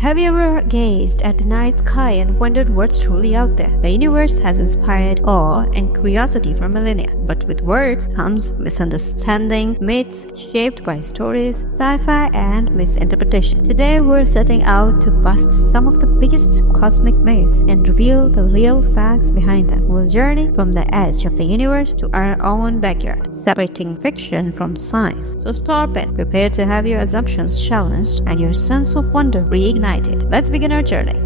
Have you ever gazed at the night sky and wondered what's truly out there? The universe has inspired awe and curiosity for millennia, but with words comes misunderstanding, myths shaped by stories, sci-fi, and misinterpretation. Today we're setting out to bust some of the biggest cosmic myths and reveal the real facts behind them. We'll journey from the edge of the universe to our own backyard, separating fiction from science. So stop it, prepare to have your assumptions challenged and your sense of wonder reignited. Let's begin our journey.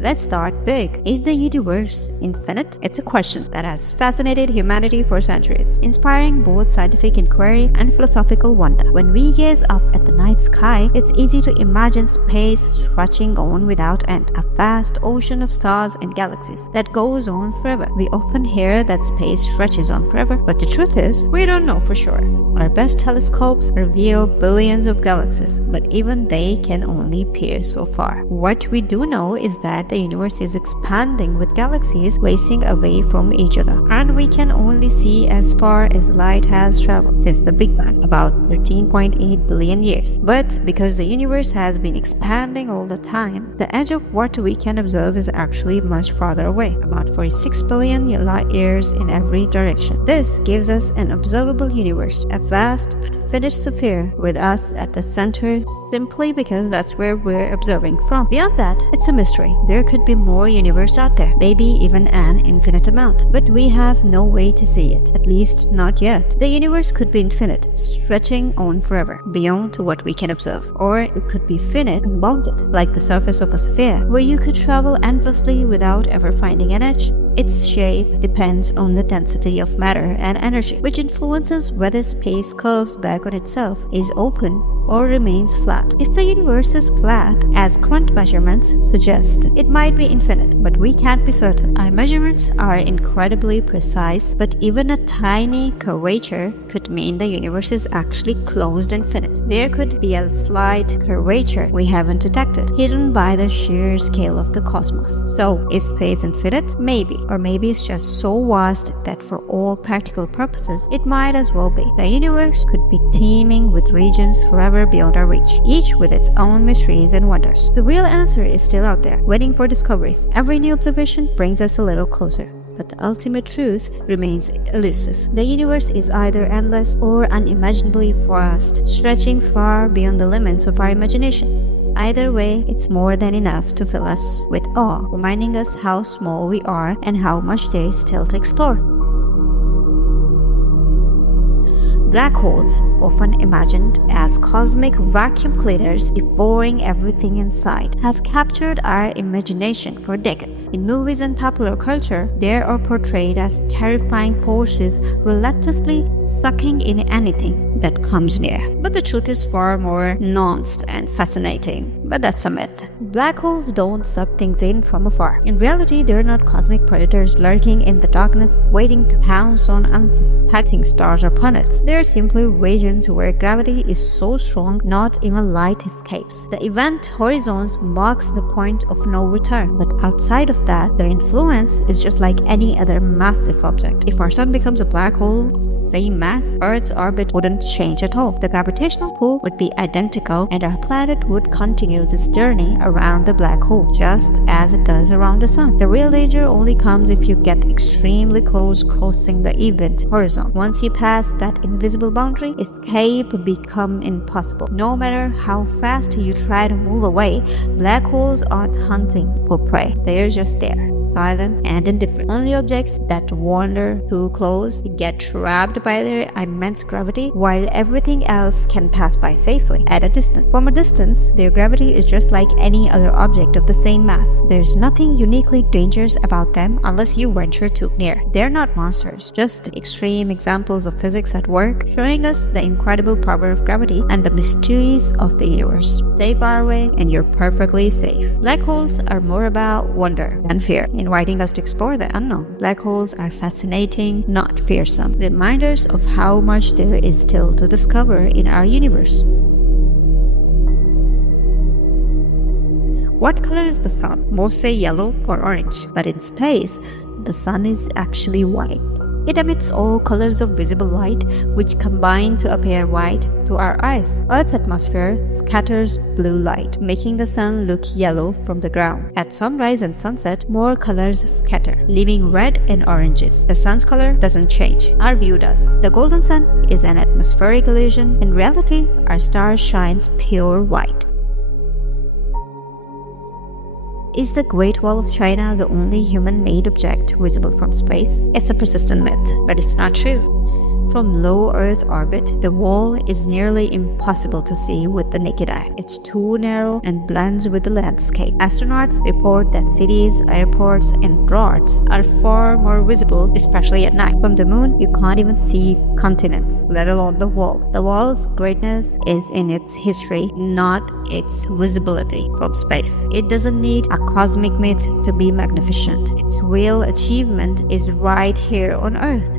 Let's start big. Is the universe infinite? It's a question that has fascinated humanity for centuries, inspiring both scientific inquiry and philosophical wonder. When we gaze up at the night sky, it's easy to imagine space stretching on without end, a vast ocean of stars and galaxies that goes on forever. We often hear that space stretches on forever, but the truth is, we don't know for sure. Our best telescopes reveal billions of galaxies, but even they can only peer so far. What we do know is that the universe is expanding with galaxies racing away from each other, and we can only see as far as light has traveled since the Big Bang, about 13.8 billion years. But because the universe has been expanding all the time, the edge of what we can observe is actually much farther away, about 46 billion light years in every direction. This gives us an observable universe, a vast finished sphere with us at the center, simply because that's where we're observing from. Beyond that, it's a mystery. There could be more universe out there, maybe even an infinite amount, but we have no way to see it, at least not yet. The universe could be infinite, stretching on forever, beyond what we can observe, or it could be finite and bounded, like the surface of a sphere, where you could travel endlessly without ever finding an edge. Its shape depends on the density of matter and energy, which influences whether space curves back on itself, is open, or remains flat. If the universe is flat, as current measurements suggest, it might be infinite, but we can't be certain. Our measurements are incredibly precise, but even a tiny curvature could mean the universe is actually closed and finite. There could be a slight curvature we haven't detected, hidden by the sheer scale of the cosmos. So, is space infinite? Maybe. Or maybe it's just so vast that for all practical purposes, it might as well be. The universe could be teeming with regions forever beyond our reach, each with its own mysteries and wonders. The real answer is still out there, waiting for discoveries. Every new observation brings us a little closer, but the ultimate truth remains elusive. The universe is either endless or unimaginably vast, stretching far beyond the limits of our imagination. Either way, it's more than enough to fill us with awe, reminding us how small we are and how much there is still to explore. Black holes, often imagined as cosmic vacuum cleaners devouring everything in sight, have captured our imagination for decades. In movies and popular culture, they are portrayed as terrifying forces relentlessly sucking in anything that comes near. But the truth is far more nuanced and fascinating. But that's a myth. Black holes don't suck things in from afar. In reality, they're not cosmic predators lurking in the darkness, waiting to pounce on unsuspecting stars or planets. They're simply regions where gravity is so strong not even light escapes. The event horizons marks the point of no return, but outside of that, their influence is just like any other massive object. If our sun becomes a black hole of the same mass, Earth's orbit wouldn't change at all. The gravitational pull would be identical, and our planet would continue its journey around the black hole, just as it does around the sun. The real danger only comes if you get extremely close, crossing the event horizon. Once you pass that invisible boundary, escape becomes impossible. No matter how fast you try to move away, black holes aren't hunting for prey. They're just there, silent and indifferent. Only objects that wander too close get trapped by their immense gravity, while everything else can pass by safely at a distance. From a distance, their gravity is just like any other object of the same mass. There's nothing uniquely dangerous about them unless you venture too near. They're not monsters, just extreme examples of physics at work, showing us the incredible power of gravity and the mysteries of the universe. Stay far away and you're perfectly safe. Black holes are more about wonder than fear, inviting us to explore the unknown. Black holes are fascinating, not fearsome, reminders of how much there is still to discover in our universe. What color is the sun? Most say yellow or orange, but in space, the sun is actually white. It emits all colors of visible light, which combine to appear white to our eyes. Earth's atmosphere scatters blue light, making the sun look yellow from the ground. At sunrise and sunset, more colors scatter, leaving red and oranges. The sun's color doesn't change. Our view does. The golden sun is an atmospheric illusion. In reality, our star shines pure white. Is the Great Wall of China the only human-made object visible from space? It's a persistent myth, but it's not true. From low Earth orbit, the wall is nearly impossible to see with the naked eye. It's too narrow and blends with the landscape. Astronauts report that cities, airports, and roads are far more visible, especially at night. From the moon, you can't even see continents, let alone the wall. The wall's greatness is in its history, not its visibility from space. It doesn't need a cosmic myth to be magnificent. Its real achievement is right here on Earth.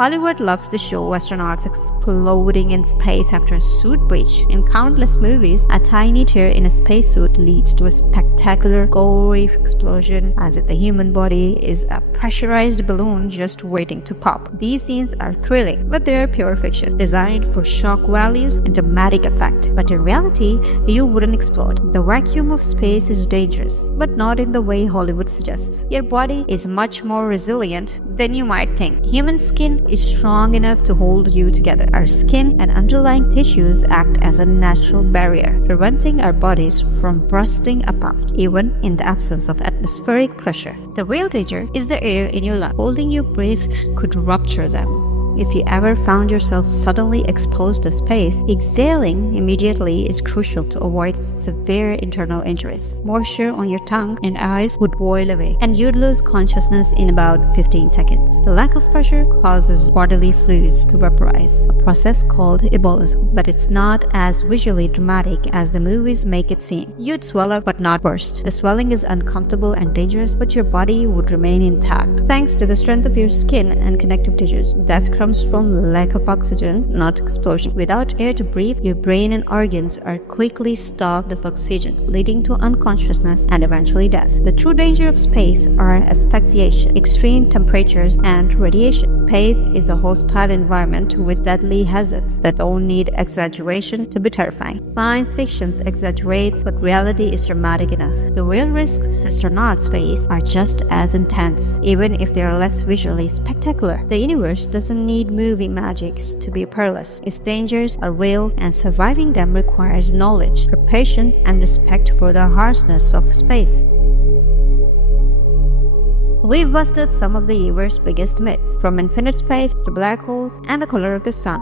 Hollywood loves to show astronauts exploding in space after a suit breach. In countless movies, a tiny tear in a spacesuit leads to a spectacular, gory explosion, as if the human body is a pressurized balloon just waiting to pop. These scenes are thrilling, but they're pure fiction, designed for shock values and dramatic effect. But in reality, you wouldn't explode. The vacuum of space is dangerous, but not in the way Hollywood suggests. Your body is much more resilient than you might think. Human skin is strong enough to hold you together. Our skin and underlying tissues act as a natural barrier, preventing our bodies from bursting apart, even in the absence of atmospheric pressure. The real danger is the air in your lungs. Holding your breath could rupture them. If you ever found yourself suddenly exposed to space, exhaling immediately is crucial to avoid severe internal injuries. Moisture on your tongue and eyes would boil away, and you'd lose consciousness in about 15 seconds. The lack of pressure causes bodily fluids to vaporize, a process called ebullition, but it's not as visually dramatic as the movies make it seem. You'd swell up but not burst. The swelling is uncomfortable and dangerous, but your body would remain intact, thanks to the strength of your skin and connective tissues. Death comes from lack of oxygen, not explosion. Without air to breathe, your brain and organs are quickly starved of oxygen, leading to unconsciousness and eventually death. The true danger of space are asphyxiation, extreme temperatures, and radiation. Space is a hostile environment with deadly hazards that don't need exaggeration to be terrifying. Science fiction exaggerates, but reality is dramatic enough. The real risks astronauts face are just as intense, even if they are less visually spectacular. The universe doesn't need movie magics to be perilous. Its dangers are real, and surviving them requires knowledge, preparation, and respect for the harshness of space. We've busted some of the universe's biggest myths, from infinite space to black holes and the color of the sun.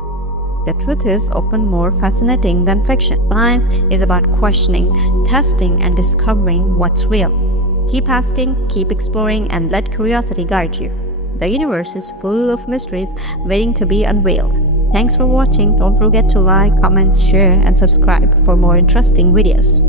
The truth is often more fascinating than fiction. Science is about questioning, testing, and discovering what's real. Keep asking, keep exploring, and let curiosity guide you. The universe is full of mysteries waiting to be unveiled. Thanks for watching. Don't forget to like, comment, share, and subscribe for more interesting videos.